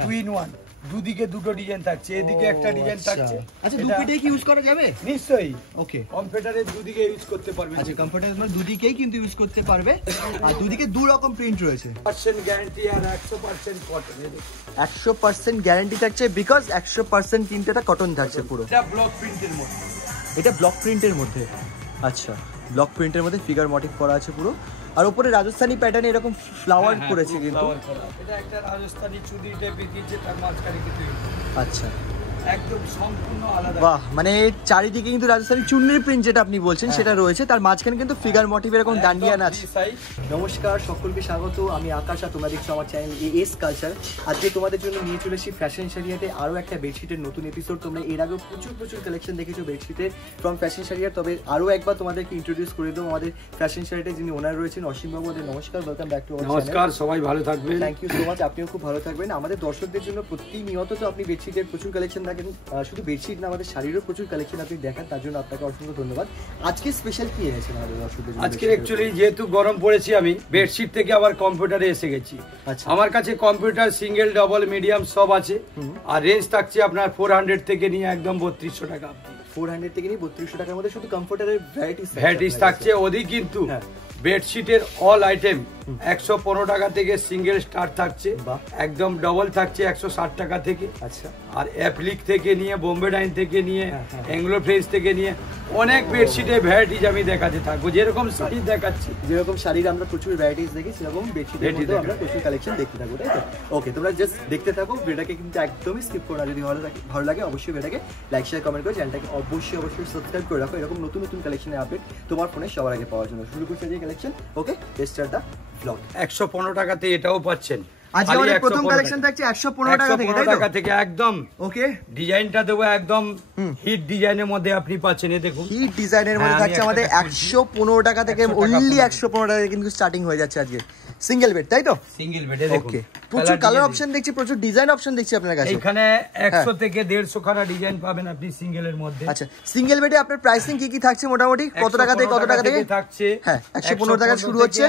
2 in 1 দুদিকে দুটো design থাকছে, এদিকে একটা ডিজাইন থাকছে। আচ্ছা দুপিটাই কি ইউজ করা যাবে? নিশ্চয়ই। ওকে, কমফর্টারের দুদিকে ইউজ করতে পারবে। আচ্ছা কমফর্টারের মানে দুদিকেই কিন্তু ইউজ করতে পারবে, আর দুদিকে দু রকম প্রিন্ট রয়েছে। 100% গ্যারান্টি আর 100% কটন। 100% গ্যারান্টি থাকছে বিকজ 100% কিন্তু এটা কটন থাকছে পুরো। এটা ব্লক প্রিন্টের মধ্যে। এটা ব্লক প্রিন্টের মধ্যে। আচ্ছা ব্লক প্রিন্টের মধ্যে ফিগার মোটিভ করা আছে পুরো, আর উপরে রাজস্থানি প্যাটার্নে এরকম ফ্লাওয়ার করেছে কিন্তু। এটা একটা রাজস্থানি চুড়ি টাইপের দিয়েছে, তার মাঝখানে কিছু। আচ্ছা একদম সম্পূর্ণ আলাদা। বাহ, মানে চারিদিকে কিন্তু রাজস্থানি চুন্নির প্রিন্ট যেটা আপনি বলছেন সেটা রয়েছে, তার মাঝখানে কিন্তু ফিগার মোটিভ এরকম ডান্ডিয়ান আছে। নমস্কার সকলকে স্বাগত, আমি আকাশ আর তোমরা দেখছো আমার চ্যানেল এস কালচার। আজকে তোমাদের জন্য নিয়ে চলে এসেছি ফ্যাশন শাড়িয়াতে আরও একটা বেডশিটের নতুন এপিসোড। তোমরা এর আগেও প্রচুর কালেকশন দেখেছো বেডশিটের ফ্রম ফ্যাশন শাড়িয়ার, তবে আরও একবার তোমাদেরকে ইন্ট্রোডিউস করে দেবো আমাদের ফ্যাশন শাড়িতে যিনি ওনার রয়েছেন অসীমবাবু। নমস্কার, welcome back to our channel. নমস্কার, সবাই ভালো থাকবেন। থ্যাংক ইউ সো মাচ, আপনিও খুব ভালো থাকবেন। আমাদের দর্শকদের জন্য প্রতিনিয়ত তো আপনি বেডশিটের প্রচুর কালেকশন দেখেন, শুধু বেডশিট না আমাদের শাড়িরও প্রচুর কালেকশন আপনি দেখান, তার জন্য আপনাকে অসংখ্য ধন্যবাদ। আজকে স্পেশাল কি এনেছেন আমাদের দর্শকদের জন্য? আজকে অ্যাকচুয়ালি যেহেতু গরম পড়েছি, আমি বেডশিট থেকে আবার কম্পিউটারে এসে গেছি। আচ্ছা, আমার কাছে কম্পিউটার সিঙ্গেল ডাবল মিডিয়াম সব আছে, আর রেঞ্জ থাকছে আপনার 400 থেকে নিয়ে একদম 3200 টাকা। 400 থেকে নিয়ে 3200 টাকার মধ্যে শুধু কমফর্টারের ভ্যারাইটিস থাকছে। ওদিক কিন্তু বেডশিটের অল আইটেম 115 টাকা থেকে সিঙ্গেল স্টার্ট থাকছে, একদম ডবল থাকছে 160 টাকা থেকে। আচ্ছা, আর অ্যাপ্লিক থেকে নিয়ে বোম্বে ডাইন থেকে নিয়ে অ্যাংলো ফ্রেঞ্চ থেকে নিয়ে অনেক বেডশিটের ভ্যারাইটিস আমি দেখাতে থাকবো। যেরকম শাড়ি দেখাচ্ছি, যেরকম শাড়ির আমরা প্রচুর ভ্যারাইটিস দেখি, সেরকম বেডশিটের মধ্যে আমরা প্রচুর কালেকশন দেখতে থাকবো, তাই তো? ওকে, তোমরা জাস্ট দেখতে থাকো, ভিডিওটাকে কিন্তু একদমই স্কিপ করো না। যদি ভালো লাগে অবশ্যই ভিডিওটাকে লাইক শেয়ার কমেন্ট করে চ্যানেলটাকে অবশ্যই সাবস্ক্রাইব করে রাখো, এরকম নতুন কালেকশনের আপডেট তোমার ফোনে সবার আগে পাওয়ার জন্য। শুরু করছি আজকে collection. Okay, let's start the blog. 115 টাকাতে এটাও পাচ্ছেন। আজকে আমাদের প্রথম কালেকশন থাকছে 115 টাকা থেকে, তাই তো? টাকা থেকে একদম। ওকে, ডিজাইনটা দেবো একদম হিট ডিজাইনের মধ্যে আপনি পাচ্ছেন। এই দেখুন হিট ডিজাইনের মধ্যে থাকছে আমাদের 115 টাকা থেকে, অনলি 115 টাকা কিন্তু স্টার্টিং হয়ে যাচ্ছে আজকে। সিঙ্গেল বেড, তাই তো? সিঙ্গেল বেডে দেখুন প্রচুর কালার অপশন দেখছি, প্রচুর ডিজাইন অপশন দেখছি আপনার কাছে। এখানে 100 থেকে 150 খানা ডিজাইন পাবেন আপনি সিঙ্গেলের মধ্যে। আচ্ছা, সিঙ্গেল বেডে আপনার প্রাইসিং কি থাকছে মোটামুটি? কত টাকা থেকে কত টাকা থেকে থাকছে? হ্যাঁ, 115 টাকা শুরু হচ্ছে,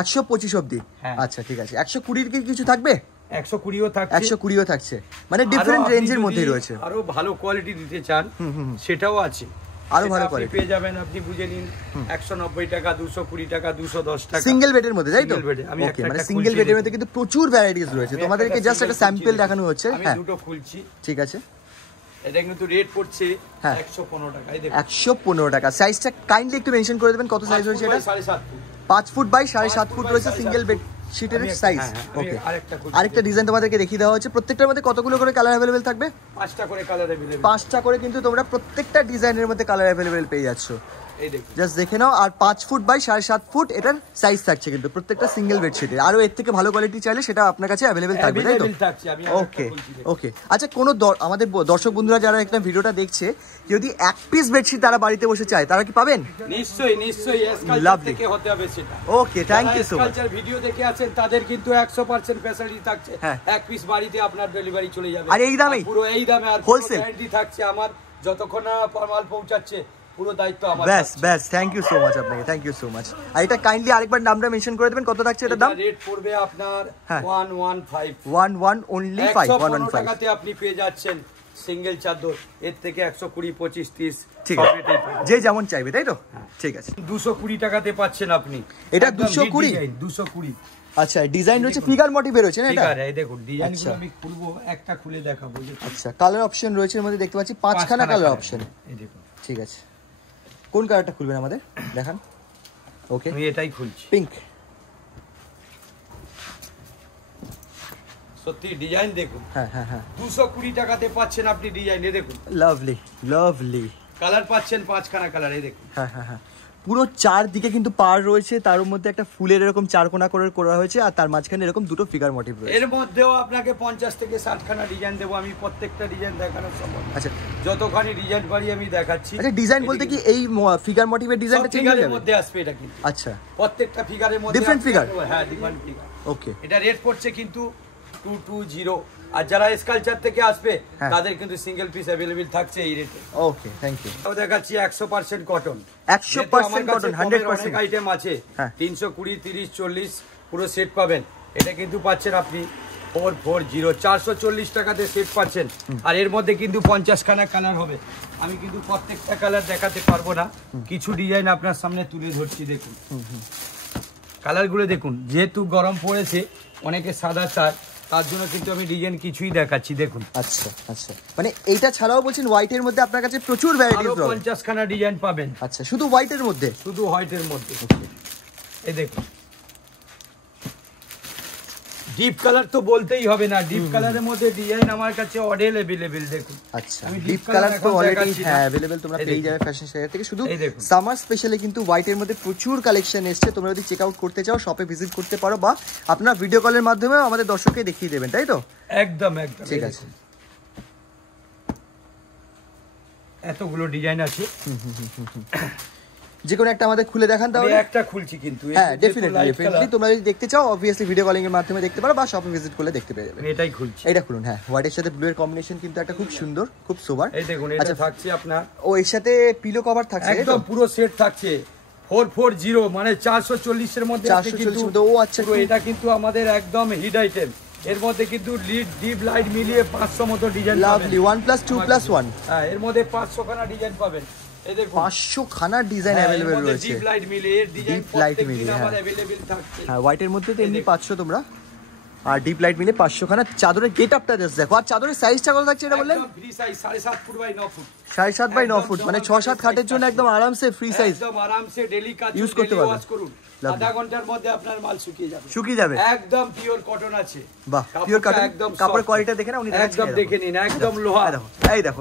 125 অবধি। আচ্ছা ঠিক আছে, 120 কি কিছু থাকবে? 120ও থাকছে, 120ও থাকছে, মানে ডিফারেন্ট রেঞ্জের মধ্যেই রয়েছে। আরো ভালো কোয়ালিটি দিতে চান সেটাও আছে, আরো ভালো কোয়ালিটি পেয়ে যাবেন। আপনি বুঝে নিন 190 টাকা, 220 টাকা, 210 টাকা সিঙ্গেল বেডের মধ্যে, তাই তো? আমি ওকে, মানে সিঙ্গেল বেডের মধ্যে কিন্তু প্রচুর ভ্যারাইটিস রয়েছে, তোমাদেরকে জাস্ট একটা স্যাম্পল দেখানো হচ্ছে। আমি দুটো খুলছি, ঠিক আছে। এটা কিন্তু রেট পড়ছে 115 টাকা। এই দেখুন 115 টাকা। সাইজটা কাইন্ডলি একটু মেনশন করে দেবেন, কত সাইজ রয়েছে এটা? 7.5 ফুট। 5 ফুট বাই 7.5 ফুট রয়েছে সিঙ্গেল বেড শীটের সাইজ। ওকে, আরেকটা ডিজাইন তোমাদেরকে দেখিয়ে দেওয়া হচ্ছে। প্রত্যেকটার মধ্যে কতগুলো করে কালার अवेलेबल থাকবে? 5টা করে কালার अवेलेबल। 5টা করে কিন্তু তোমরা প্রত্যেকটা ডিজাইনের মধ্যে কালার अवेलेबल পেয়ে যাচ্ছ। এই দেখুন, জাস্ট দেখে নাও। আর 5 ফুট বাই 7.5 ফুট এটার সাইজ থাকছে কিন্তু প্রত্যেকটা সিঙ্গেল বেডশিটের। আরো এর থেকে ভালো কোয়ালিটি চাইলে সেটা আপনার কাছে अवेलेबल থাকবে, তাই তো? ওকে ওকে। আচ্ছা, কোনো আমাদের দর্শক বন্ধুরা যারা একটা ভিডিওটা দেখছে, যদি এক পিস বেডশিট তারা বাড়িতে বসে চায়, তারা কি পাবেন? নিশ্চয়ই এস কালচার থেকে হতে হবে সেটা। Okay, thank you so much. Culture video দেখে আছেন তাদের কিন্তু 100% ফ্যাসিলিটি থাকছে। এক পিস বাড়িতে আপনার ডেলিভারি চলে যাবে, আর এই দামে, পুরো এই দামে। আর হোলসেল গ্যারান্টি থাকছে আমার, যতক্ষণ না মাল পৌঁছাচ্ছে পুরো দায়িত্ব আমার। ব্যাস, থ্যাংক ইউ সো মাচ আপনাকে, থ্যাংক ইউ সো মাচ। আর এটা কাইন্ডলি আরেকবার নামটা মেনশন করে দেবেন, কত থাকছে এটা দাম? রেট পড়বে আপনার 115 অনলি 115 টাকাতে আপনি পেয়ে যাচ্ছেন সিঙ্গেল চাদর। এর থেকে 120, 25, 30 ঠিক আছে, যে যেমন চাইবে, তাই তো? ঠিক আছে। 220 টাকাতে পাচ্ছেন আপনি এটা। 220। আচ্ছা, ডিজাইন রয়েছে ফিগার মোটিভে রয়েছে না এটা? এই দেখুন ডিজাইনগুলো আমি খুলবো, একটা খুলে দেখাবো। আচ্ছা, কালার অপশন রয়েছে এর মধ্যে, দেখতে পাচ্ছি 5খানা কালার অপশন। এই দেখুন, ঠিক আছে। কোন কালারটা খুলবেন আমাদের দেখান? ওকে, আমি এটাই খুলছি, পিঙ্ক। সত্যি ডিজাইন দেখুন। হ্যাঁ 220 টাকাতে পাচ্ছেন আপনি ডিজাইন। এই দেখুন, লাভলি কালার পাচ্ছেন 5খানা কালার। এই দেখুন, হ্যাঁ, পুরো চারদিকে কিন্তু পার রয়েছে, তার মধ্যে একটা ফুলের এরকম 4 কোণা করে করা হয়েছে, আর তার মাঝখানে এরকম দুটো ফিগার মোটিভ রয়েছে। এর মধ্যেও আপনাকে 50 থেকে 60খানা ডিজাইন দেবো আমি, প্রত্যেকটা ডিজাইন দেখানো সম্ভব। আচ্ছা, যতখানি ডিজাইন পারি আমি দেখাচ্ছি। আচ্ছা, ডিজাইন বলতে কি এই ফিগার মোটিভের ডিজাইনটা চেঞ্জ হয়ে যাবে? মধ্যে আসবে এটা কিন্তু। আচ্ছা, প্রত্যেকটা ফিগারের মধ্যে ডিফারেন্ট ফিগার। হ্যাঁ, ডিফারেন্ট ফিগার। ওকে, এটা রেট পড়ছে কিন্তু 220। আর যারা স্কালচার থেকে আসবে তাদের কিন্তু সিঙ্গেল পিস अवेलेबल থাকছে এই রেটে। ওকে, থ্যাংক ইউ। তাও দেখাচ্ছি 100% কটন। 100% কটন, 100%। অনেক আইটেম আছে, 320, 30, 40 পুরো সেট পাবেন। এটা কিন্তু পাচ্ছেন আপনি 440 440 টাকাতে সেট পাচ্ছেন। আর এর মধ্যে কিন্তু 50 খানা কালার হবে। আমি কিন্তু প্রত্যেকটা কালার দেখাতে পারবো না, কিছু ডিজাইন আপনার সামনে তুলে ধরছি। দেখুন কালারগুলো দেখুন, যেহেতু গরম পড়েছে অনেকে সাদা চায়, তার জন্য কিন্তু আমি ডিজাইন কিছুই দেখাচ্ছি। দেখুন আচ্ছা আচ্ছা, মানে এইটা ছাড়াও বলছেন হোয়াইটের মধ্যে আপনার কাছে প্রচুর ভ্যারাইটিস আরো 50 খানা ডিজাইন পাবেন। আচ্ছা, শুধু হোয়াইটের মধ্যে? শুধু হোয়াইটের মধ্যে। এই দেখুন ডিপ কালার তো বলতেই হবে না, ডিপ কালারের মধ্যে ডিজাইন আমার কাছে অডেল अवेलेबल। দেখুন আচ্ছা, ডিপ কালার তো অলরেডি হ্যাঁ अवेलेबल, তোমরা পেয়ে যাবে ফ্যাশন স্টাইল থেকে। শুধু সামার স্পেশালি কিন্তু হোয়াইটের মধ্যে প্রচুর কালেকশন এসেছে, তোমরা যদি চেক আউট করতে চাও শপে ভিজিট করতে পারো, বা আপনারা ভিডিও কলের মাধ্যমে আমাদের দর্শককে দেখিয়ে দেবেন, তাই তো? একদম একদম ঠিক আছে, এতগুলো ডিজাইন আছে। যে কোনো একটা আমাদের খুলে দেখান তাহলে। একটা খুলছি কিন্তু, হ্যাঁ ডেফিনেটলি তোমরা যদি দেখতে চাও অবভিয়াসলি ভিডিও কলিং এর মাধ্যমে দেখতে পারো, বা শপে ভিজিট করলে দেখতে পেয়ে যাবে। এটাই খুলছি, এটা খুলুন। হ্যাঁ, হোয়াইটের সাথে ব্লু এর কম্বিনেশন কিন্তু একটা খুব সুন্দর, খুব সোবার। এই দেখুন এটা থাকছে আপনার, ও এর সাথে পিলো কভার থাকছে, একদম পুরো সেট থাকছে 440, মানে 440 এর মধ্যে। 440 মধ্যে। ও আচ্ছা, এটা কিন্তু আমাদের একদম হিট আইটেম। এর মধ্যে কিন্তু লিড ডিপ লাইট মিলিয়ে 500 মতো ডিজাইন পাবেন। লাভলি 1+2+1। হ্যাঁ, এর মধ্যে 500 খানা ডিজাইন পাবেন। এই দেখুন 500 খানা ডিজাইন अवेलेबल রয়েছে। ডিপ লাইট মিলিয়ে ডিজাইন প্রত্যেকদিন আমাদের अवेलेबल থাকছে। হ্যাঁ, হোয়াইটের মধ্যে তো এমনি 500 তোমরা, আর ডিপ লাইট মিলে 500 খানা। চাদরের গেটআপটা জাস্ট দেখো। আর চাদরের সাইজটা কত থাকছে এটা বললেন? Free size 7.5 foot by 9 foot. 7.5 by 9 foot, মানে 6-7 খাটের জন্য একদম আরামসে ফ্রি সাইজ, একদম আরামসে ডেইলি কাজ ইউজ করতে পারবেন। আধা ঘন্টার মধ্যে আপনার মাল শুকিয়ে যাবে। শুকিয়ে যাবে, একদম পিওর কটন আছে। বাহ, পিওর কটন। একদম কাপড়ের কোয়ালিটি দেখেন না, উনি একদম দেখে নিন, একদম লোহা। এই দেখো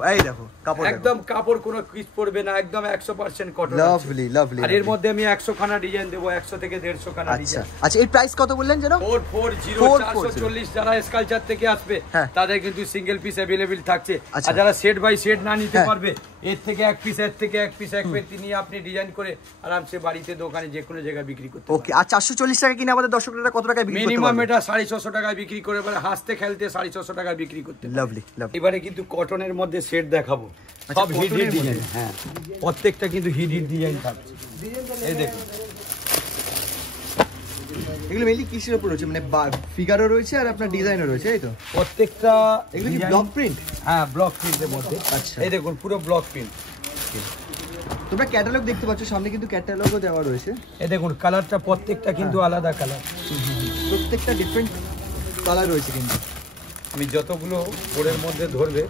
কাপড়, একদম কাপড় কোনো কিচ পড়বে না, একদম 100% কটন। Lovely lovely. আর এর মধ্যে আমি 100 খানা ডিজাইন দেব, 100 থেকে 150 খানা ডিজাইন। আচ্ছা, এর প্রাইস কত বললেন যেন? 440 যারা স্কালচার থেকে আসবে তাদের কিন্তু সিঙ্গেল পিস अवेलेबल থাকছে। আর যারা সেট বাই সেট না নিতে পারবে, এর থেকে এক পিস, এর থেকে এক পিস, এক পেটি নিয়ে আপনি ডিজাইন করে আরামসে বাড়িতে, দোকানে, যে কোনো জায়গায় বিক্রি করতে পারবেন। ওকে, আর 440 টাকা কিনে আমাদের দর্শকরা কত টাকায় বিক্রি করতে পারবে? মিনিমাম এটা 650 টাকায় বিক্রি করে, মানে হাসতে খেলতে 650 টাকায় বিক্রি করতে। Lovely lovely. এবারে কিন্তু কটনের মধ্যে সেট দেখাবো, সব হিট ডিজাইন। হ্যাঁ, প্রত্যেকটা কিন্তু হিট ডিজাইন থাকছে। এই দেখুন এগুলো মেইনলি কিসের উপর রয়েছে, মানে ফিগারও রয়েছে আর আপনার ডিজাইনও রয়েছে, এই তো? প্রত্যেকটা এগুলো কি ব্লক প্রিন্ট? হ্যাঁ, ব্লক প্রিন্টের মধ্যে। আচ্ছা, এই দেখুন পুরো ব্লক প্রিন্ট। তোমরা ক্যাটালগ দেখতে পাচ্ছ, সামনে কিন্তু ক্যাটালগও দেওয়া রয়েছে। এই দেখুন কালারটা প্রত্যেকটা কিন্তু আলাদা কালার, প্রত্যেকটা ডিফারেন্ট কালার রয়েছে কিন্তু। আমি যতগুলো বোর্ডের মধ্যে ধরবে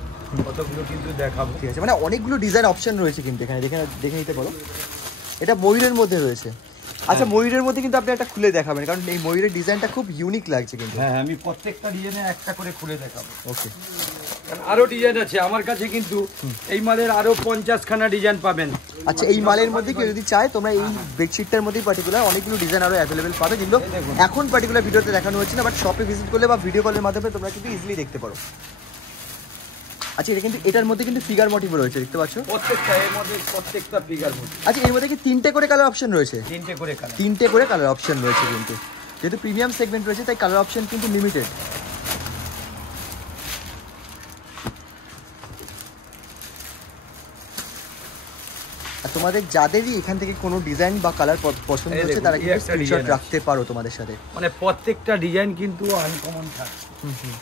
ততগুলো কিন্তু দেখাবো। ঠিক আছে, মানে অনেকগুলো ডিজাইন অপশন রয়েছে কিন্তু এখানে, দেখে নিতে পারো। এটা ময়ূরের মধ্যে রয়েছে। আচ্ছা, ময়ূরের মধ্যে কিন্তু আপনি একটা খুলে দেখাবেন, কারণ এই ময়ূরের ডিজাইনটা খুব ইউনিক লাগছে কিন্তু। হ্যাঁ, আমি প্রত্যেকটা ডিজাইনে একটা করে খুলে দেখাবো। ওকে, আরো ডিজাইন আছে আমার কাছে, কিন্তু এই মালের আরো 50 খানা ডিজাইন পাবেন। আচ্ছা, এই মালের মধ্যে কেউ যদি চায়, তোমরা এই বেডশিটটার মধ্যেই পার্টিকুলার অনেকগুলো ডিজাইন আরো অ্যাভেলেবেল পাবে, কিন্তু এখন পার্টিকুলার ভিডিওতে দেখানো হচ্ছে না, বাট শপে ভিজিট করলে বা ভিডিও কলের মাধ্যমে তোমরা কিন্তু ইজিলি দেখতে পারো। আচ্ছা, এটা কিন্তু এটার মধ্যে কিন্তু ফিগার মোটিভ রয়েছে, দেখতে পাচ্ছ? প্রত্যেকটা এর মধ্যে প্রত্যেকটা ফিগার মোটিভ। আচ্ছা, এর মধ্যে কি 3টে করে কালার অপশন রয়েছে? 3টে করে কালার অপশন রয়েছে কিন্তু, যেহেতু প্রিমিয়াম সেগমেন্ট রয়েছে তাই কালার অপশন কিন্তু লিমিটেড। আর তোমাদের যাদেরই এখান থেকে কোনো ডিজাইন বা কালার পছন্দ হচ্ছে তারা কিন্তু স্ক্রিনশট রাখতে পারো তোমাদের সাথে। মানে প্রত্যেকটা ডিজাইন কিন্তু আনকমন থাকে।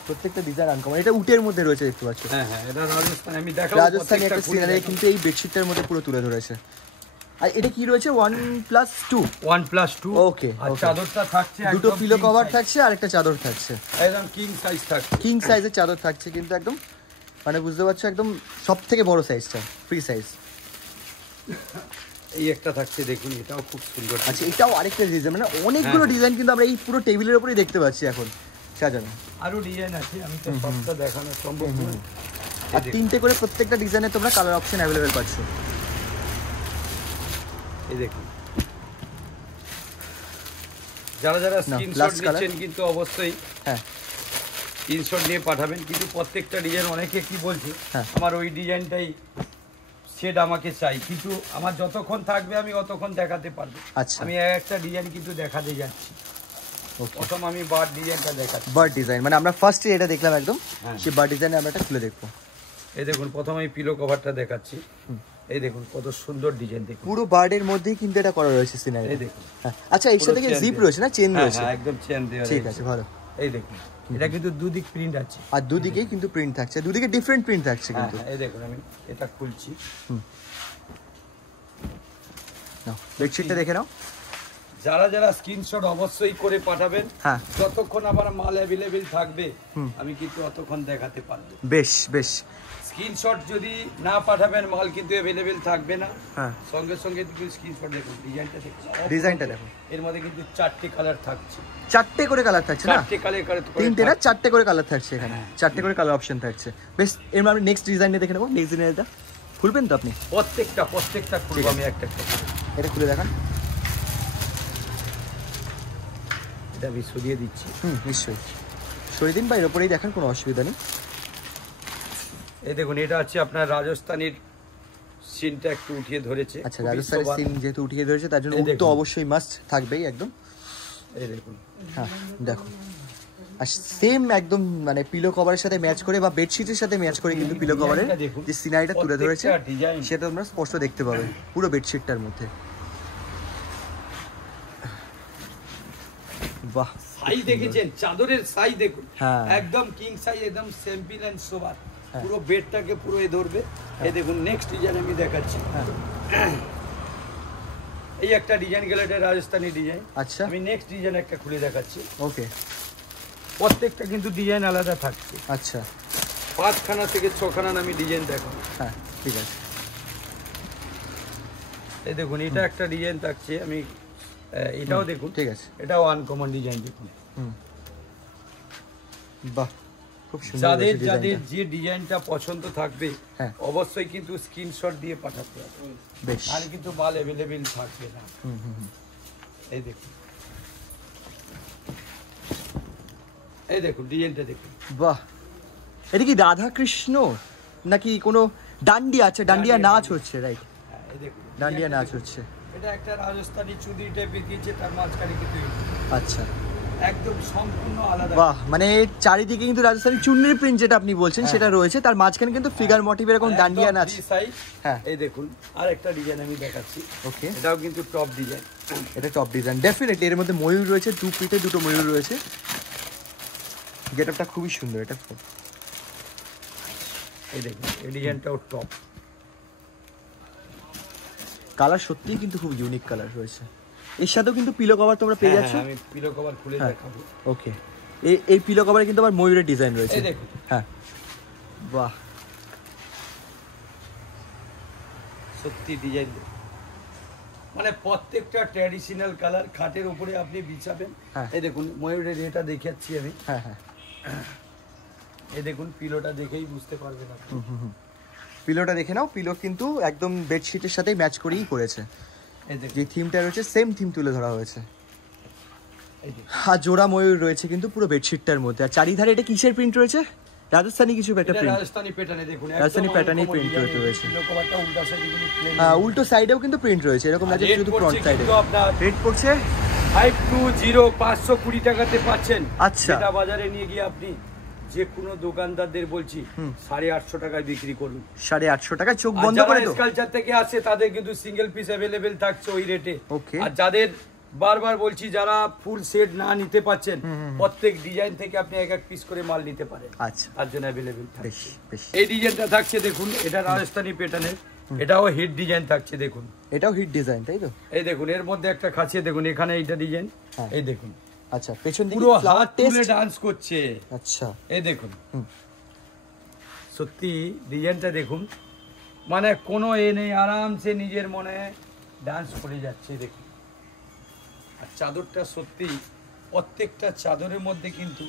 প্রত্যেকটা ডিজাইন আনকমন। এটা উটের মধ্যে রয়েছে, দেখতে পাচ্ছ? হ্যাঁ হ্যাঁ, এটা রাজস্থান। আমি দেখাবো রাজস্থানি একটা সিনারি কিন্তু এই বেডশিটটার মধ্যে পুরো তুলে ধরেছে। আর এটা কি রয়েছে? 1+2। 1+2। ওকে, আর চাদরটা থাকছে দুটো পিলো কভার থাকছে আর একটা চাদর থাকছে, একদম কিং সাইজ থাকছে। কিং সাইজের চাদর থাকছে কিন্তু, একদম মানে বুঝতে পারছো একদম সবথেকে বড় সাইজটা, ফ্রি সাইজ। এই একটা থাকছে, দেখুন এটাও খুব সুন্দর। আচ্ছা, এটাও আরেকটা ডিজাইন, মানে অনেকগুলো ডিজাইন কিন্তু আমরা এই পুরো টেবিলের উপরেই দেখতে পাচ্ছি এখন সাজানো। আরো ডিজাইন আছে, আমি তো সবটা দেখানো সম্ভব নয়। আর 3টে করে প্রত্যেকটা ডিজাইনে তোমরা কালার অপশন অ্যাভেলেবেল পাচ্ছ। এই দেখুন, যারা যারা স্ক্রিনশট নিচ্ছেন কিন্তু অবশ্যই স্ক্রিনশট নিয়ে পাঠাবেন। কিন্তু প্রত্যেকটা ডিজাইন, অনেকে কি বলছে আমার ওই ডিজাইনটাই সেট আমাকে চাই, কিন্তু আমার যতক্ষণ থাকবে আমি অতক্ষণ দেখাতে পারবো। আমি একটা ডিজাইন কিন্তু দেখাতে যাচ্ছি। প্রথম আমি বার্ড ডিজাইনটা দেখাচ্ছি। বার্ড ডিজাইন মানে আমরা ফার্স্টে এটা দেখলাম একদম, সেই বার্ড ডিজাইনে আমরা এটা খুলে দেখবো। এই দেখুন, প্রথমে এই পিলো কভারটা দেখাচ্ছি। এই দেখুন কত সুন্দর ডিজাইন, দেখুন পুরো বার্ডের মধ্যেই কিন্তু এটা করা রয়েছে সিনারি। এই দেখুন। আচ্ছা, এর সাথে কি জিপ রয়েছে না চেন রয়েছে? হ্যাঁ, একদম চেন দেওয়া। ঠিক আছে, ভালো। এই দেখুন এটা কিন্তু দুদিক প্রিন্ট আছে, আর দুদিকেই কিন্তু প্রিন্ট থাকছে, দুদিকে ডিফারেন্ট প্রিন্ট থাকছে কিন্তু। এই দেখুন আমি এটা খুলছি, নাও বেডশিটটা দেখে নাও। যারা যারা স্ক্রিনশট অবশ্যই করে পাঠাবেন, হ্যাঁ যতক্ষণ আবার মাল অ্যাভেলেবেল থাকবে আমি কিন্তু অতক্ষণ দেখাতে পারবো। বেশ বেশ, স্ক্রিনশট যদি না পাঠাবেন মাল কিন্তু অ্যাভেলেবেল থাকবে না। হ্যাঁ সঙ্গে সঙ্গে স্ক্রিনশট দেখুন, ডিজাইনটা দেখুন, এর মধ্যে কিন্তু 4টে কালার থাকছে, 4টে করে কালার থাকছে না, 4টে কালার, 3টে না 4টে করে কালার থাকছে এখানে, 4টে করে কালার অপশন থাকছে। বেশ, এর আমরা নেক্সট ডিজাইনে দেখে নেবো। নেক্সট ডিজাইনটা খুলবেন তো আপনি? প্রত্যেকটা খুলবো আমি একটা একটা। এটা খুলে দেখান। এটা আমি সরিয়ে দিচ্ছি। নিশ্চয়ই সরিয়ে দিন, বা এর ওপরেই দেখান, কোনো অসুবিধা নেই। এই দেখুন এটা আছে আপনার রাজস্থানের সিনটা একটু উঠিয়ে ধরেছে। আচ্ছা, রাজস্থানের সিন যেহেতু উঠিয়ে ধরেছে তার জন্য উট তো অবশ্যই মাস্ট থাকবেই একদম। এই দেখুন, হ্যাঁ দেখুন, আর সেম একদম মানে পিলো কভারের সাথে ম্যাচ করে বা বেডশিটের সাথে ম্যাচ করে কিন্তু পিলো কভারের যে সিনারিটা তুলে ধরেছে সেটা তোমরা স্পষ্ট দেখতে পাবে পুরো বেডশিটটার মধ্যে। বাহ, সাইজ দেখেছেন, চাদরের সাইজ দেখুন, হ্যাঁ একদম কিং সাইজ, একদম সিম্পল এন্ড সোবার, পুরো বেডটাকে পুরো এ ধরবে। এই দেখুন নেক্সট ডিজাইন আমি দেখাচ্ছি। এই একটা ডিজাইন গেল, এটা রাজস্থানি ডিজাইন। আচ্ছা, আমি নেক্সট ডিজাইন একটা খুলে দেখাচ্ছি। ওকে, প্রত্যেকটা কিন্তু ডিজাইন আলাদা থাকছে। আচ্ছা, 5খানা থেকে 6খানা আমি ডিজাইন দেখাবো। হ্যাঁ ঠিক আছে। এই দেখুন এটা একটা ডিজাইন থাকছে, আমি এটাও দেখুন, ঠিক আছে, এটাও আনকমন ডিজাইন দেখুন। বাহ, খুব সুন্দর। যাদের যাদের যে ডিজাইনটা পছন্দ থাকবে হ্যাঁ অবশ্যই কিন্তু স্ক্রিনশট দিয়ে পাঠাতে হবে, বেশ, আর কিন্তু মাল অ্যাভেলেবেল থাকবে না। এই দেখুন, এই দেখুন ডিজাইনটা দেখুন। বাহ, এটা কি রাধা কৃষ্ণ নাকি কোনো ডান্ডিয়া? আছে, ডান্ডিয়া নাচ হচ্ছে, রাইট? এই দেখুন ডান্ডিয়া নাচ হচ্ছে। এটা একটা রাজস্থানি চুড়ি টাইপের দিয়েছে, তার মাঝখানে কিন্তু আচ্ছা, একদম সম্পূর্ণ আলাদা। বাহ, মানে চারিদিকে কিন্তু রাজস্থানি চুন্নির প্রিন্ট যেটা আপনি বলছেন সেটা রয়েছে, তার মাঝখানে কিন্তু ফিগার মোটিভ এরকম ডান্ডিয়া নাচ। হ্যাঁ এই দেখুন আর একটা ডিজাইন আমি দেখাচ্ছি। ওকে, এটাও কিন্তু টপ ডিজাইন। এটা টপ ডিজাইন ডেফিনেটলি। এর মধ্যে ময়ূর রয়েছে, টু পিঠে দুটো ময়ূর রয়েছে। গেটআপটা খুবই সুন্দর। এটা এই দেখুন এই ডিজাইনটাও টপ। কালার সত্যিই কিন্তু খুব ইউনিক কালার রয়েছে। এর সাথেও কিন্তু পিলো কভার তোমরা পেয়ে যাচ্ছ। আমি পিলো কভার খুলে দেখাবো। ওকে, এই পিলো কভারে কিন্তু আবার ময়ূরের ডিজাইন রয়েছে। এই দেখুন, হ্যাঁ বাহ, সত্যি ডিজাইন মানে প্রত্যেকটা ট্র্যাডিশনাল কালার খাটের উপরে আপনি বিছাবেন। এই দেখুন ময়ূরের এটা দেখাচ্ছি আমি। হ্যাঁ হ্যাঁ, এই দেখুন পিলোটা দেখেই বুঝতে পারবেন আপনি। পিলোটা দেখে নাও, পিলো কিন্তু একদম বেডশিটের সাথে ম্যাচ করেই করেছে। এই দেখুন যে থিমটা রয়েছে সেম থিম তুলে ধরা হয়েছে। আর জোড়া ময়ূর রয়েছে কিন্তু পুরো বেডশিটটার মধ্যে। আর চারিধারে এটা কিসের প্রিন্ট রয়েছে? রাজস্থানি কিছু একটা প্রিন্ট, রাজস্থানি প্যাটার্নে দেখুন, রাজস্থানি প্যাটার্নে প্রিন্ট রয়েছে। পিলো কভারটা উল্টা সাইডে কিন্তু প্লেন, উল্টো সাইডেও কিন্তু প্রিন্ট রয়েছে, এরকম না যে শুধু ফ্রন্ট সাইডে। আপনার রেট পড়ছে 520 520 টাকাতে পাচ্ছেন। আচ্ছা, এটা বাজারে নিয়ে গিয়ে আপনি যে কোনো দোকানদারদের বলছি 850 টাকায় বিক্রি করুন। 850 টাকা চোখ বন্ধ করে তো। কালচার থেকে আসে তাদের কিন্তু সিঙ্গেল পিস अवेलेबल থাকছে ওই রেটে। ওকে, আর যাদের বারবার বলছি যারা ফুল সেট না নিতে পাচ্ছেন প্রত্যেক ডিজাইন থেকে আপনি এক এক পিস করে মাল নিতে পারেন। আচ্ছা, তার জন্য अवेलेबल থাকছে। বেশ বেশ। এই ডিজাইনটা থাকছে দেখুন, এটা রাজস্থানি প্যাটার্নের, এটাও হিট ডিজাইন থাকছে দেখুন। এটাও হিট ডিজাইন তাই তো? এই দেখুন এর মধ্যে একটা খাসিয়ে দেখুন, এখানে এইটা ডিজাইন। এই দেখুন আচ্ছা, পেছন দিকে পুরো ফ্লাওয়ার হাত তুলে টেস্ট ডান্স করছে। আচ্ছা, এই দেখুন সত্যি ডিজাইনটা দেখুন, মানে কোনো এ নেই, আরামসে নিজের মনে ডান্স করে যাচ্ছে দেখুন। আর চাদরটা সত্যি প্রত্যেকটা চাদরের মধ্যে কিন্তু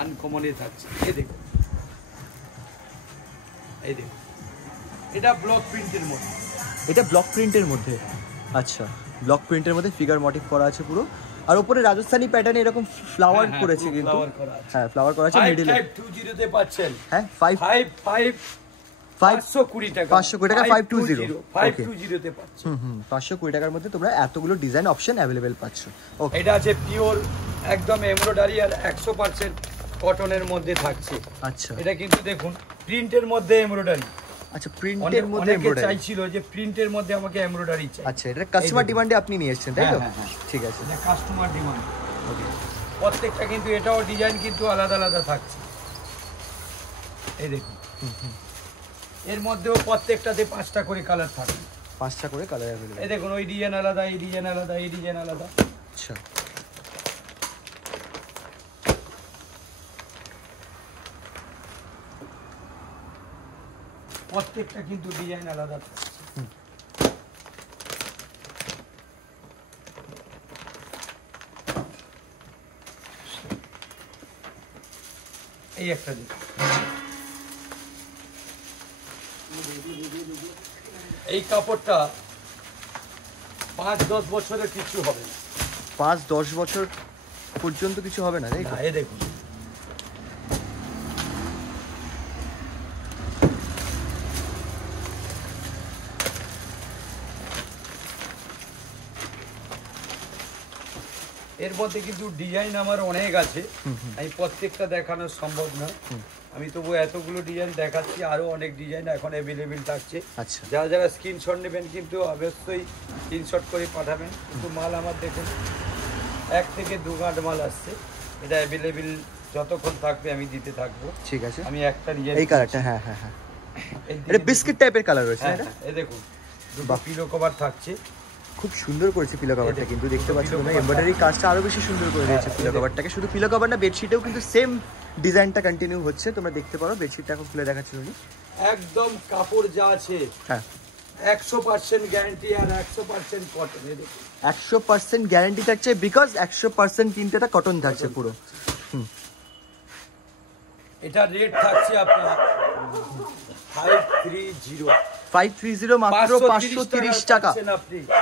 আনকমনে থাকছে। এই দেখুন, এই দেখুন এটা ব্লক প্রিন্টের মধ্যে, এটা ব্লক প্রিন্টের মধ্যে। আচ্ছা, ব্লক প্রিন্টের মধ্যে ফিগার মোটিভ করা আছে পুরো, আর উপরে রাজস্থানি প্যাটার্নে এরকম ফ্লাওয়ার করেছে কিন্তু। হ্যাঁ, ফ্লাওয়ার করা আছে মিডলে। 520 তে পাচ্ছেন। হ্যাঁ, 520 টাকা, 520 টাকা 520 520 তে পাচ্ছেন। 520 টাকার মধ্যে তোমরা এতগুলো ডিজাইন অপশন अवेलेबल পাচ্ছ। ওকে, এটা আছে পিওর একদম এমব্রয়ডারি আর 100% কটনের মধ্যে থাকছে। আচ্ছা, এটা কিন্তু দেখুন প্রিন্টের মধ্যে এমব্রয়ডারি। আচ্ছা, প্রিন্টের মধ্যে এমব্রয়ডারি চাইছিল যে প্রিন্টের মধ্যে আমাকে এমব্রয়ডারি চাই। আচ্ছা, এটা কাস্টমার ডিমান্ডে আপনি নিয়ে এসেছেন তাই তো? ঠিক আছে, এটা কাস্টমার ডিমান্ড। ওকে, প্রত্যেকটা কিন্তু এটাও ডিজাইন কিন্তু আলাদা আলাদা থাকছে। এই দেখুন, এর মধ্যেও প্রত্যেকটাতে 5টা করে কালার থাকবে, 5টা করে কালার अवेलेबल। এই দেখুন, ওই ডিজাইন আলাদা, এই ডিজাইন আলাদা, এই ডিজাইন আলাদা। আচ্ছা, প্রত্যেকটা কিন্তু ডিজাইন আলাদা থাকছে। এই একটা দেখুন, এই কাপড়টা 5-10 বছরের কিছু হবে না। 5-10 বছর পর্যন্ত কিছু হবে না, তাই তো? এই দেখুন, এর মধ্যে কিন্তু ডিজাইন আমার অনেক আছে, আমি প্রত্যেকটা দেখানো সম্ভব না। আমি তবু এতগুলো ডিজাইন দেখাচ্ছি, আরো অনেক ডিজাইন এখন অ্যাভেলেবেল থাকছে। আচ্ছা, যারা যারা স্ক্রিনশট নেবেন কিন্তু অবশ্যই স্ক্রিনশট করে পাঠাবেন। কিন্তু মাল আমার দেখুন 1 থেকে 2 গাঁট মাল আসছে, এটা অ্যাভেলেবেল যতক্ষণ থাকবে আমি দিতে থাকবো। ঠিক আছে, আমি একটা ডিজাইন, এই কালারটা, হ্যাঁ হ্যাঁ হ্যাঁ, এটা বিস্কিট টাইপের কালার রয়েছে এটা। এই দেখুন, দুটো পিলো কভার থাকছে, খুব সুন্দর করেছে পিলো কভারটা, কিন্তু দেখতে পাচ্ছ তোমরা এমব্রয়ডারি কাজটা আরো বেশি সুন্দর করে দিয়েছে পিলো কভারটাকে। শুধু পিলো কভার না, বেডশিটেও কিন্তু সেম ডিজাইনটা কন্টিনিউ হচ্ছে, তোমরা দেখতে পারো। বেডশিটটা এখন খুলে দেখাচ্ছি উনি। একদম কাপড় যা আছে হ্যাঁ, 100% গ্যারান্টি আর 100% কটন। এই দেখুন, 100% গ্যারান্টি থাকছে, বিকজ 100% কিন্তু এটা কটন থাকছে পুরো। এটা রেট থাকছে আপনার 530 মাত্র 530 টাকা।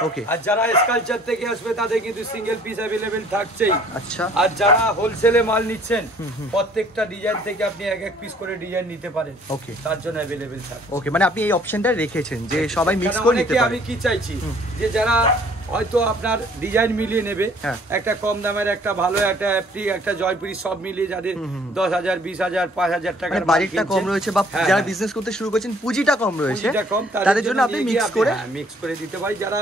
ওকে, আর যারা স্কালচার থেকে আসবে তাদের কিন্তু সিঙ্গেল পিস अवेलेबल থাকছেই। আচ্ছা, আর যারা হোলসেলে মাল নিচ্ছেন প্রত্যেকটা ডিজাইন থেকে আপনি এক এক পিস করে ডিজাইন নিতে পারেন। ওকে, তার জন্য अवेलेबल থাকে। ওকে, মানে আপনি এই অপশনটা রেখেছেন যে সবাই মিক্স করে নিতে পারে। আমি কি চাইছি যে যারা হয়তো আপনার ডিজাইন মিলিয়ে নেবে, একটা কম দামের, একটা ভালো, একটা অ্যাপ্রিক, একটা জয়পুরি, সব মিলিয়ে যাদের 10,000, 20,000, 5,000 টাকার বাজেটটা কম রয়েছে বা যারা বিজনেস করতে শুরু করেছেন পুঁজিটা কম রয়েছে, তাদের জন্য আপনি মিক্স করে দিতে পারি। যারা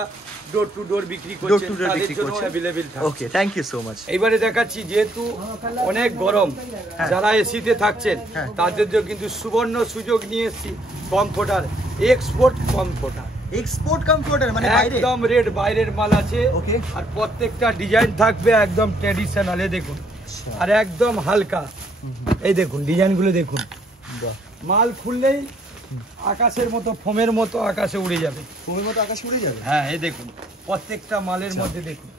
ডোর টু ডোর বিক্রি করছেন তাদের জন্য अवेलेबल থাকে। ওকে, থ্যাংক ইউ সো মাচ। এইবারে দেখাচ্ছি, যেহেতু অনেক গরম, যারা এসিতে থাকছেন তাদের জন্য কিন্তু সুবর্ণ সুযোগ নিয়ে এসেছি। Comforter, export comforter, export comforter, মানে একদম রেড বাইরের মাল আছে। ওকে, আর প্রত্যেকটা ডিজাইন থাকবে একদম ট্র্যাডিশনাল। দেখুন, আর একদম হালকা। এই দেখুন ডিজাইনগুলো দেখুন, মাল খুললেই আকাশের মতো, ফোমের মতো আকাশে উড়ে যাবে। ফোমের মতো আকাশে উড়ে যাবে? হ্যাঁ, এই দেখুন প্রত্যেকটা মালের মধ্যে দেখুন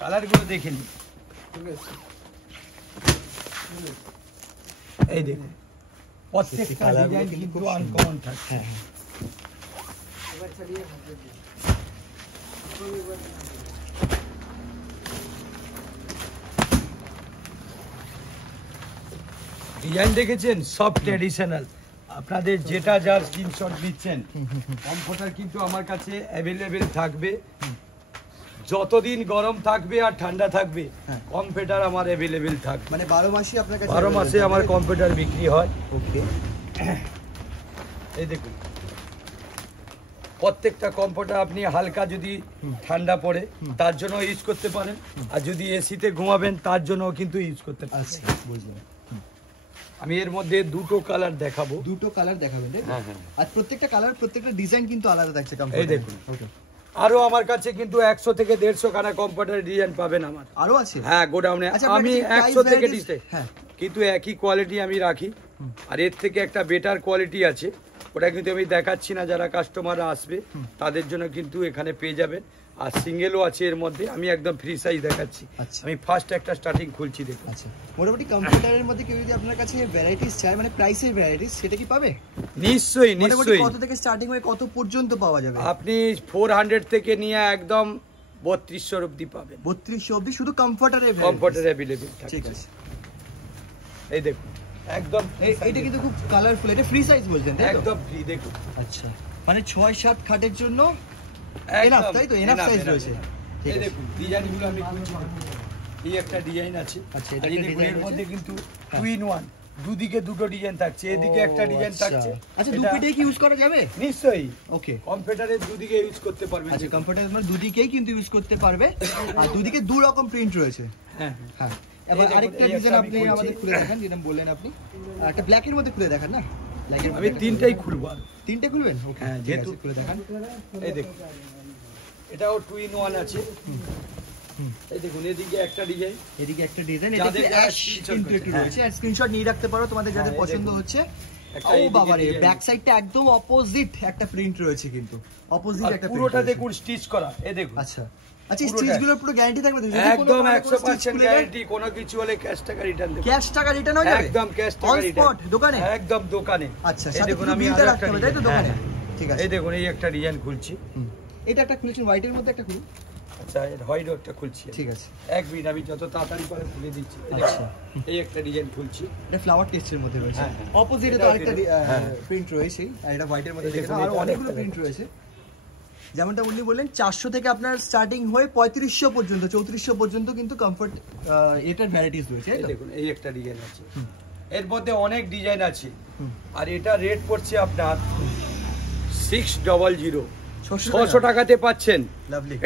কালারগুলো দেখে নিন। এই দেখুন প্রত্যেকটা ডিজাইন কিন্তু আনকমন থাকে। হ্যাঁ, ডিজাইন দেখেছেন, সব ট্র্যাডিশনাল। আপনাদের যেটা যার স্ক্রিনশট নিচ্ছেন, কমফোর্টার কিন্তু আমার কাছে অ্যাভেলেবেল থাকবে। যতদিন গরম থাকবে আর ঠান্ডা থাকবে কম্পিউটার আমার অ্যাভেলেবেল থাকবে। মানে 12 মাসই আপনার কাছে? 12 মাসে আমার কম্পিউটার বিক্রি হয়। ওকে, এই দেখুন প্রত্যেকটা কম্পিউটার আপনি হালকা যদি ঠান্ডা পড়ে তার জন্য ইউজ করতে পারেন, আর যদি এসিতে ঘুমাবেন তার জন্য কিন্তু ইউজ করতে পারেন। আচ্ছা, বুঝলাম। আমি এর মধ্যে দুটো কালার দেখাবো। দুটো কালার দেখাবেন? হ্যাঁ, আর প্রত্যেকটা কালার, প্রত্যেকটা ডিজাইন কিন্তু আলাদা থাকছে। এই দেখুন, আরো আমার কাছে কিন্তু 100 থেকে 150 খানা কম্পিউটার ডিজাইন পাবেন আমার। আরো আছে? হ্যাঁ, গোডাউনে আমি 100 থেকে ডিজাইন, কিন্তু একই কোয়ালিটি আমি রাখি। আর এর থেকে একটা বেটার কোয়ালিটি আছে, ওটা কিন্তু আমি দেখাচ্ছি না। যারা কাস্টমাররা আসবে তাদের জন্য কিন্তু এখানে পেয়ে যাবেন। আর সিঙ্গেলও আছে এর মধ্যে, আমি একদম ফ্রি সাইজ দেখাচ্ছি। আমি ফার্স্ট একটা স্টার্টিং খুলছি, দেখুন। আচ্ছা, মোটামুটি কম্পিউটারের মধ্যে কেউ যদি আপনার কাছে ভ্যারাইটিস চায়, মানে প্রাইসের ভ্যারাইটিস, সেটা কি পাবে? নিশ্চয়ই, নিশ্চয়ই। কত থেকে স্টার্টিং হয়ে কত পর্যন্ত পাওয়া যাবে? আপনি 400 থেকে নিয়ে একদম 3200 অবধি পাবেন। 3200 অবধি শুধু কমফোর্টারে? কমফোর্টার अवेलेबल থাকে। ঠিক আছে, এই দেখুন একদম এটা কিন্তু খুব কালারফুল। এটা ফ্রি সাইজ বলছেন? একদম ফ্রি, দেখুন। আচ্ছা, মানে 6-7 খাটের জন্য এনাফ, তাই তো? এনাফ সাইজ রয়েছে। এই দেখুন ডিজাইনগুলো আমি খুলছি। এই একটা ডিজাইন আছে। আচ্ছা, এটা দেখুন, এর মধ্যে কিন্তু 2 in 1 দুদিকে দুটো ডিজাইন থাকছে, এদিকে একটা ডিজাইন থাকছে। আচ্ছা দুপিটেই কি ইউজ করা যাবে? নিশ্চয়ই, ওকে। কম্পিউটারের দুদিকে ইউজ করতে পারবেন। আচ্ছা কমফোর্টার মানে দুদিকেই কিন্তু ইউজ করতে পারবে, আর দুদিকে দু রকম প্রিন্ট রয়েছে। হ্যাঁ হ্যাঁ, এবার আরেকটা ডিজাইন আপনি আমাদের খুলে দেখান, যেটা বললেন আপনি, একটা ব্ল্যাক এর মধ্যে খুলে দেখান না। আমি তিনটাই খুলবো। তিনটে খুলবেন? ওকে হ্যাঁ, যেহেতু খুলে দেখান। এই দেখুন, এটাও 2 in 1 আছে। এই দেখুন, এদিকে একটা ডিজাইন, এদিকে একটা ডিজাইন, এদিকে অ্যাশ কিন্তু একটু রয়েছে, আর স্ক্রিনশট নিয়ে রাখতে পারো তোমাদের যাদের পছন্দ হচ্ছে। ও বাবারে, ব্যাক সাইডটা একদম অপোজিট একটা প্রিন্ট রয়েছে, কিন্তু অপোজিট একটা প্রিন্ট। পুরোটা দেখুন স্টিচ করা, এই দেখুন। আচ্ছা আচ্ছা, স্টিচগুলোর পুরো গ্যারান্টি থাকবে তো? একদম 100% গ্যারান্টি, কোনো কিছু হলে ক্যাশ টাকা রিটার্ন দেব। ক্যাশ টাকা রিটার্ন হয়ে যাবে? একদম ক্যাশ টাকা রিটার্ন, দোকানে? একদম দোকানে। আচ্ছা, এই দেখুন, আমি বিলটা রাখতে হবে তাই তো দোকানে? ঠিক আছে, এই দেখুন, এই একটা ডিজাইন খুলছি। এটা একটা খুলেছেন হোয়াইটের মধ্যে, একটা খুলুন। আচ্ছা, এর হোয়াইট একটা খুলছি। ঠিক আছে, এক মিনিট, আমি যত তাড়াতাড়ি করে খুলে দিচ্ছি। আচ্ছা, এই একটা ডিজাইন খুলছি, এটা ফ্লাওয়ার টেক্সচারের মধ্যে রয়েছে। অপোজিটে তো আরেকটা প্রিন্ট রয়েছে, আর এটা হোয়াইটের মধ্যে দেখেন আর অনেকগুলো প্রিন্ট রয়েছে। যেমনটা উনি বললেন 400 থেকে আপনার স্টার্টিং হয়ে 3500 পর্যন্ত, 3400 পর্যন্ত কিন্তু কমফর্ট এটার ভ্যারাইটিস রয়েছে। এই দেখুন, এই একটা ডিজাইন আছে, এর মধ্যে অনেক ডিজাইন আছে। আর এটা রেট পড়ছে আপনার 600, 600 টাকাতে পাচ্ছেন।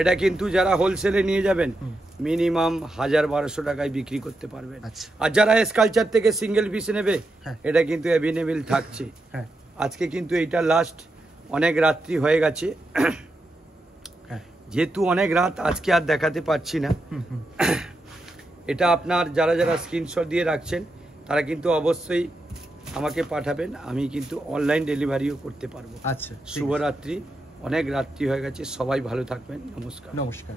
এটা কিন্তু যারা হোলসেলে নিয়ে যাবেন মিনিমাম 1000-1200 টাকায় বিক্রি করতে পারবেন। আর যারা স্কালচার থেকে সিঙ্গেল পিস নেবে, এটা কিন্তু অ্যাভেলেবেল থাকছে। আজকে কিন্তু এইটা লাস্ট, অনেক রাত্রি হয়ে গেছে, যেহেতু অনেক রাত, আজকে আর দেখাতে পাচ্ছি না। এটা আপনার যারা যারা স্ক্রিনশট দিয়ে রাখছেন তারা কিন্তু অবশ্যই আমাকে পাঠাবেন, আমি কিন্তু অনলাইন ডেলিভারিও করতে পারবো। আচ্ছা, শুভরাত্রি, অনেক রাত্রি হয়ে গেছে, সবাই ভালো থাকবেন, নমস্কার। নমস্কার।